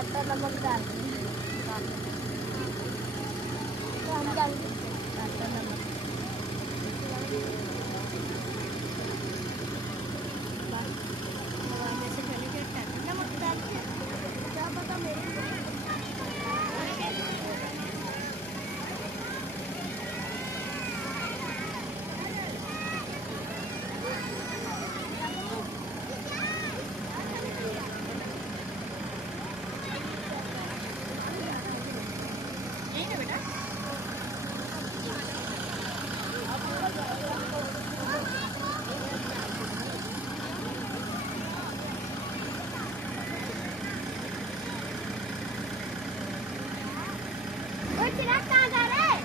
टाटा नमक डाल तो हम डालेंगे टाटा नमक। से पहले क्या टाटा नमक डालते हैं क्या पता मेरे चिराग कहाँ जा रहा है?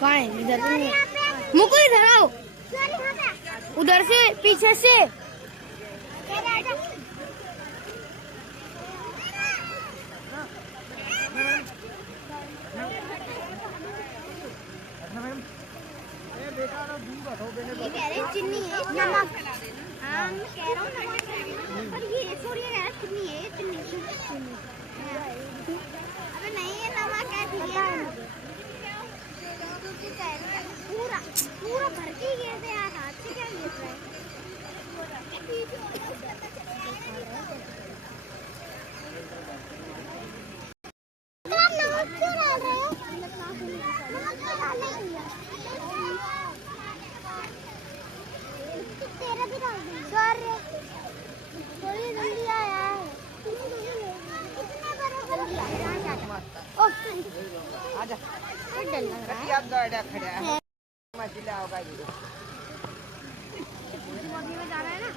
कहाँ है? इधर मुकुल इधर आओ, उधर से पीछे से। चीनी है नमक, हाँ मैं कह रहा हूँ नमक पर ये थोड़ी चीनी है, चीनी अबे नहीं है नमक है पूरा पूरा भर के गए थे यार, हाथ से क्या गिर रहा है? नमक क्यों डाल रहे हो? तेरा भी डाल दूँ थोड़ी जल्दी आया है। आजा खड़ा है मछली होगा ये में जा रहा है ना।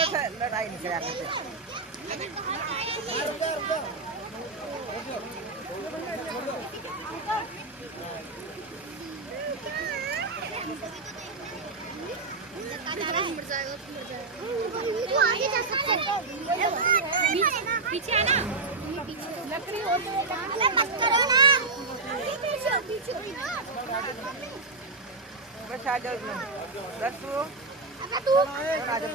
चलते लड़ाई नहीं करा पीछे है ना, लकड़ी हो तो मत करो ना, पीछे बस आ जाओ बस तू आ जाओ।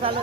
चलो